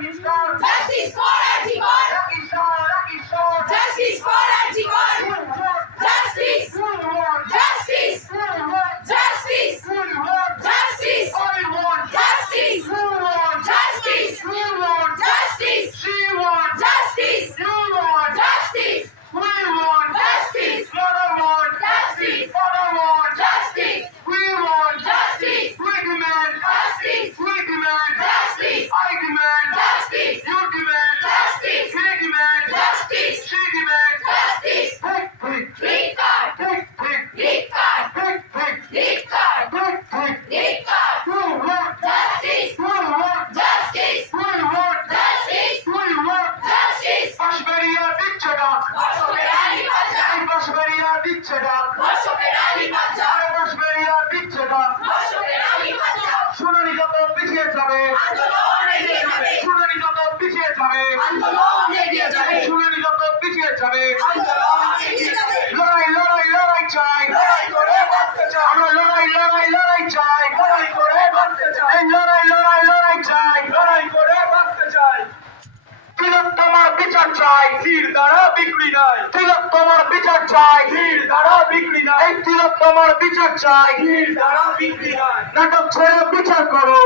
Justice for Antigone! Justice for Antigone! Justice! Justice! Justice! Justice! Justice! Justice! Justice! Justice! Justice! Justice! শুনানি যত পিছিয়ে যাবে, শুনানি যত পিছিয়ে যাবে, শুনানি যত পিছিয়ে যাবে, লড়াই লড়াই লড়াই চাই, আমরা লড়াই লড়াই লড়াই চাই, এই লড়াই লড়াই লড়াই চাই, তিলোত্তমার বিচার চাই, ধীর দ্বারা বিক্রি নয়, তিলোত্তমার বিচার চাই, ধীর দ্বারা বিক্রি নয়, এই তিলোত্তমার বিচার চাই, ধীর দ্বারা বিক্রি নয়, নাটক ছেড়ে বিচার করো,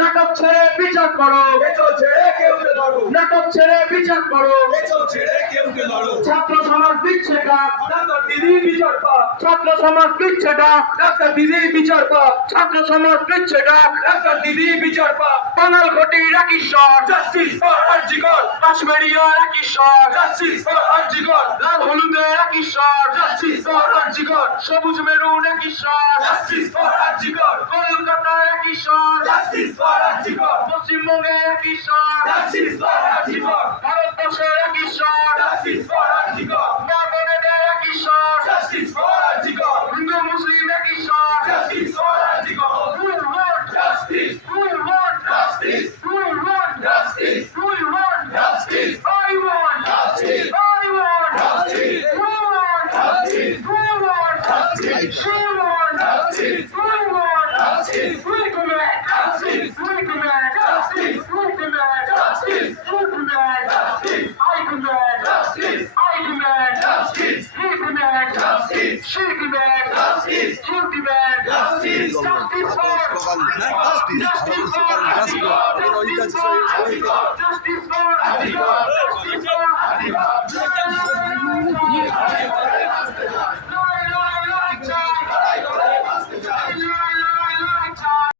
নাটক ছেড়ে বিচার করো, নাটক ছেড়ে বিচার করো, ছাত্র সমাজ দিচ্ছে ডাক, দিদি বিচার পাক, ছাত্র সমাজ দিচ্ছে ডাক, দিদি বিচার পাক, ছাত্র সমাজ দিচ্ছে ডাক, দিদি বিচার পাক, বাঙাল ঘটি রাকিশ্বর, জাস্টিস ফর আরজিকর, কাশ্মীরিয়া রাকিশ্বর, জাস্টিস ফর আরজিকর, লাল হলুদে রাকিশ্বর, জাস্টিস ফর আরজিকর, সবুজ মেরু রাকিশ্বর, জাস্টিস ফর আরজিকর, কলকাতা রাকিশ্বর, জাস্টিস ফর আরজিকর, পশ্চিমবঙ্গে রাকিশ্বর, জাস্টিস ফর আরজিকর, ভারতবর্ষে রাকিশ্বর, জাস্টিস ফর আরজিকর, বাংলাদেশে রাকিশ্বর, জাস্টিস ফর আরজিকর, হিন্দু মুসলিম রাকিশ্বর, justice for RG Kar, we want justice, we want justice, we want justice, we want justice, I want justice, I want justice, we want justice, we want justice, she want justice, we want justice, we demand justice, we demand justice, we demand justice, we demand justice, I demand justice, I demand justice, he demand justice, she demand justice, you demand justice, justice for justice for justice for justice for